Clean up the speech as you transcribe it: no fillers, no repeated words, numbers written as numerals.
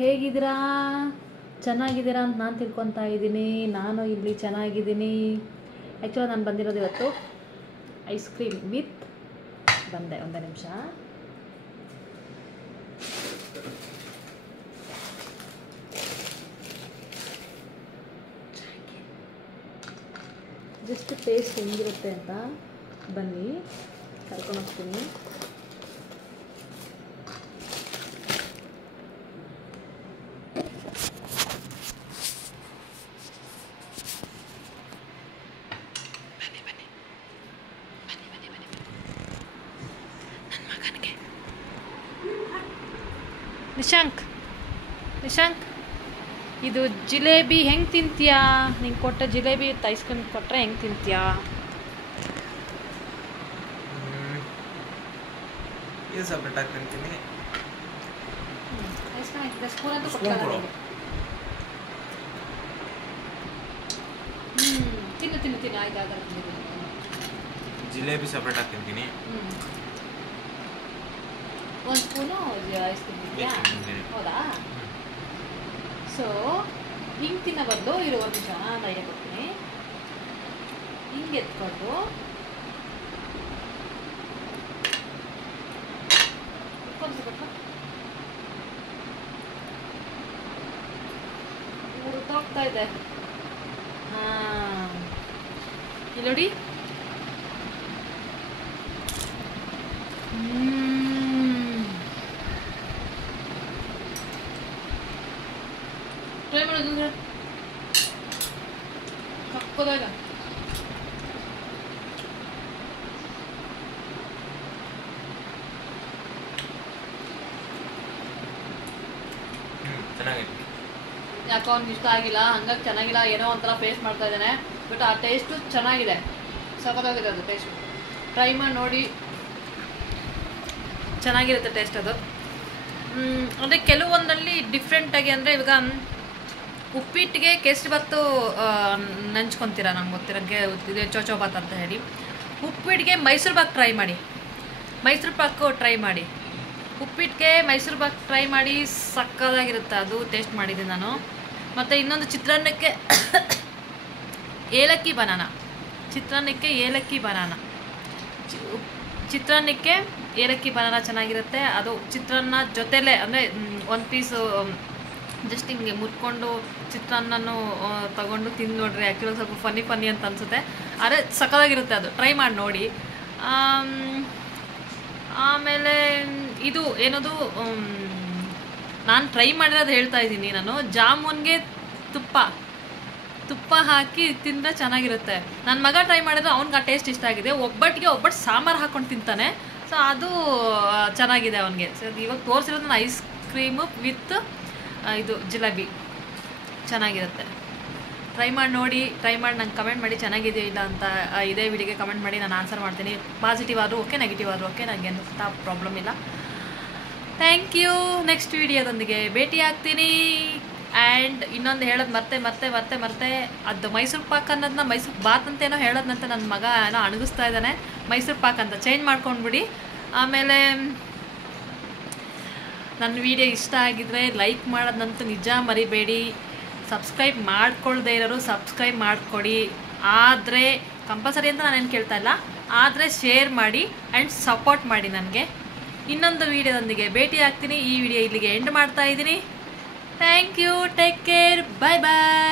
ಹೇಗಿದ್ದೀರಾ? ಚೆನ್ನಾಗಿದ್ದೀರಾ ಅಂತ ನಾನು ತಿಳ್ಕೊತಾ ಇದ್ದೀನಿ. ನಾನು ಇಲ್ಲಿ ಚೆನ್ನಾಗಿದ್ದೀನಿ. ಆ್ಯಕ್ಚುಲಿ ನಾನು ಬಂದಿರೋದು ಇವತ್ತು ಐಸ್ ಕ್ರೀಮ್ ವಿತ್ ಬಂದೆ. ಒಂದೇ ನಿಮಿಷ. ಜಸ್ಟ್ ಟೇಸ್ಟ್ ಹೆಂಗಿರುತ್ತೆ ಅಂತ ಬನ್ನಿ ಕರ್ಕೊಂಡು ಹೋಗ್ತೀನಿ. ನಿಶಾಂಕ್ ಇದು ಜಿಲೇಬಿ ಹೆಂಗೆ ತಿಂತೀಯಾ? ನಿಂಗೆ ಕೊಟ್ಟ ಜಿಲೇಬಿ ಐಸ್ ಕ್ರೀಮ್ ಕೊಟ್ಟರೆ ಹೆಂಗೆ ತಿಂತೀಯಾ? ಐಸ್ ಕ್ರೀಮ್ ಸ್ಪೂನ್ ಅಂತೂ ಕೊಟ್ಟಲ್ಲ. ತಿನ್ನು ಆಯ್ತು. ಜಿಲೇಬಿ ಸಪ್ರೇಟ್ ಆಗಿ ತಿಂತೀನಿ. ಒಂದು ಸ್ಪೂನು ಐಸ್ ಕ್ರೀಮ್ ತಿಂತೀಯಾ? ಹೌದಾ? ಸೊ ಹಿಂಗೆ ತಿನ್ನೋ ಬದಲು ಇರೋ ಒಂದು ನಿಮಿಷ ನಾನು ಐಡಿಯಾ ಕೊಡ್ತೀನಿ. ಹಿಂಗೆ ಎತ್ಕೊಂಡು ಉರಿದೋಗ್ತಾ ಇದೆ. ಹಾಂ, ಇಲ್ಲಿ ನೋಡಿ. ಟ್ರೈ ಮಾಡೋದು ತಕ್ಕೋದಾಗ ಯಾಕೋ ಅವ್ನಿಗೆ ಇಷ್ಟ ಆಗಿಲ್ಲ, ಹಂಗಾಗಿ ಚೆನ್ನಾಗಿಲ್ಲ, ಏನೋ ಒಂಥರ ಫೇಸ್ ಮಾಡ್ತಾ ಇದ್ದಾನೆ. ಬಟ್ ಆ ಟೇಸ್ಟು ಚೆನ್ನಾಗಿದೆ, ಸಖತ್ತಾಗಿದೆ ಅದು ಟೇಸ್ಟು. ಟ್ರೈ ಮಾಡಿ ನೋಡಿ, ಚೆನ್ನಾಗಿರುತ್ತೆ ಟೇಸ್ಟ್ ಅದು. ಅಂದರೆ ಕೆಲವೊಂದರಲ್ಲಿ ಡಿಫ್ರೆಂಟಾಗಿ, ಅಂದರೆ ಇವಾಗ ಉಪ್ಪಿಟ್ಟಿಗೆ ಕೇಸರಿಬಾತು ನಂಚ್ಕೊತೀರ, ನಂಗೆ ಗೊತ್ತಿರೋಂಗೆ ಇದೆ ಚೋಚೋಬಾತ್ ಅಂತ ಹೇಳಿ. ಉಪ್ಪಿಟ್ಟಿಗೆ ಮೈಸೂರು ಪಾಕ್ ಟ್ರೈ ಮಾಡಿ, ಮೈಸೂರು ಪಾಕು ಟ್ರೈ ಮಾಡಿ. ಉಪ್ಪಿಟ್ಟಿಗೆ ಮೈಸೂರು ಪಾಕ್ ಟ್ರೈ ಮಾಡಿ, ಸಕ್ಕದಾಗಿರುತ್ತೆ ಅದು. ಟೇಸ್ಟ್ ಮಾಡಿದ್ದೀನಿ ನಾನು. ಮತ್ತು ಇನ್ನೊಂದು ಚಿತ್ರಾನ್ನಕ್ಕೆ ಏಲಕ್ಕಿ ಬನಾನ, ಚಿತ್ರಾನ್ನಕ್ಕೆ ಏಲಕ್ಕಿ ಬನಾನ ಚೆನ್ನಾಗಿರುತ್ತೆ ಅದು. ಚಿತ್ರಾನ್ನ ಜೊತೆಲೇ, ಅಂದರೆ ಒಂದು ಪೀಸು ಜಸ್ಟ್ ಹಿಂಗೆ ಮುಟ್ಕೊಂಡು ಚಿತ್ರಾನ್ನನೂ ತಗೊಂಡು ತಿಂದು ನೋಡ್ರಿ. ಆ್ಯಕ್ಚುಲಿ ಸ್ವಲ್ಪ ಫನ್ನಿ ಅಂತ ಅನಿಸುತ್ತೆ, ಆದರೆ ಸಕ್ಕದಾಗಿರುತ್ತೆ ಅದು. ಟ್ರೈ ಮಾಡಿ ನೋಡಿ. ಆಮೇಲೆ ಇದು ಏನದು ನಾನು ಟ್ರೈ ಮಾಡಿರೋದು ಹೇಳ್ತಾ ಇದ್ದೀನಿ ನಾನು. ಜಾಮೂನ್ಗೆ ತುಪ್ಪ ಹಾಕಿ ತಿಂದರೆ ಚೆನ್ನಾಗಿರುತ್ತೆ. ನನ್ನ ಮಗ ಟ್ರೈ ಮಾಡಿದ್ರೆ ಅವ್ನಿಗೆ ಆ ಟೇಸ್ಟ್ ಇಷ್ಟ ಆಗಿದೆ. ಒಬ್ಬಟ್ಟು ಸಾಂಬಾರು ಹಾಕ್ಕೊಂಡು ತಿಂತಾನೆ. ಸೊ ಅದು ಚೆನ್ನಾಗಿದೆ ಅವನಿಗೆ. ಸೊ ಇವಾಗ ತೋರಿಸಿರೋದು ನಾನು ಐಸ್ ಕ್ರೀಮು ವಿತ್ ಇದು ಜಿಲೇಬಿ ಚೆನ್ನಾಗಿರುತ್ತೆ. ಟ್ರೈ ಮಾಡಿ ನೋಡಿ, ಟ್ರೈ ಮಾಡಿ ನಂಗೆ ಕಮೆಂಟ್ ಮಾಡಿ ಚೆನ್ನಾಗಿದೆ ಇಲ್ಲ ಅಂತ. ಇದೇ ವಿಡಿಯೋಗೆ ಕಮೆಂಟ್ ಮಾಡಿ, ನಾನು ಆನ್ಸರ್ ಮಾಡ್ತೀನಿ. ಪಾಸಿಟಿವ್ ಆದರೂ ಓಕೆ, ನೆಗೆಟಿವ್ ಆದರೂ ಓಕೆ, ನನಗೇನು ಪ್ರಾಬ್ಲಮ್ ಇಲ್ಲ. Thank you. ನೆಕ್ಸ್ಟ್ ವಿಡಿಯೋದೊಂದಿಗೆ ಭೇಟಿ ಆಗ್ತೀನಿ. ಆ್ಯಂಡ್ ಇನ್ನೊಂದು ಹೇಳೋದು ಮತ್ತೆ ಅದು ಮೈಸೂರು ಪಾಕ್ ಅನ್ನೋದನ್ನ ಮೈಸೂರು ಬಾತ್ ಅಂತೇನೋ ಹೇಳೋದಂತೆ ನನ್ನ ಮಗ ಏನೋ ಅಣಗಿಸ್ತಾ ಇದ್ದಾನೆ. ಮೈಸೂರು ಪಾಕ್ ಅಂತ ಚೇಂಜ್ ಮಾಡ್ಕೊಂಡ್ಬಿಡಿ. ಆಮೇಲೆ ನನ್ನ ವಿಡಿಯೋ ಇಷ್ಟ ಆಗಿದ್ರೆ ಲೈಕ್ ಮಾಡೋದಂತೂ ನಿಜ ಮರಿಬೇಡಿ. ಸಬ್ಸ್ಕ್ರೈಬ್ ಮಾಡ್ಕೊಳ್ದೇ ಇರೋರು ಸಬ್ಸ್ಕ್ರೈಬ್ ಮಾಡಿಕೊಡಿ. ಆದರೆ ಕಂಪಲ್ಸರಿ ಅಂತ ನಾನೇನು ಕೇಳ್ತಾ ಇಲ್ಲ, ಆದರೆ ಶೇರ್ ಮಾಡಿ ಆ್ಯಂಡ್ ಸಪೋರ್ಟ್ ಮಾಡಿ ನನಗೆ. ಇನ್ನೊಂದು ವಿಡಿಯೋದೊಂದಿಗೆ ಭೇಟಿ ಆಗ್ತೀನಿ. ಈ ವಿಡಿಯೋ ಇಲ್ಲಿಗೆ ಎಂಡ್ ಮಾಡ್ತಾ ಇದ್ದೀನಿ. Thank you. Take care. Bye bye.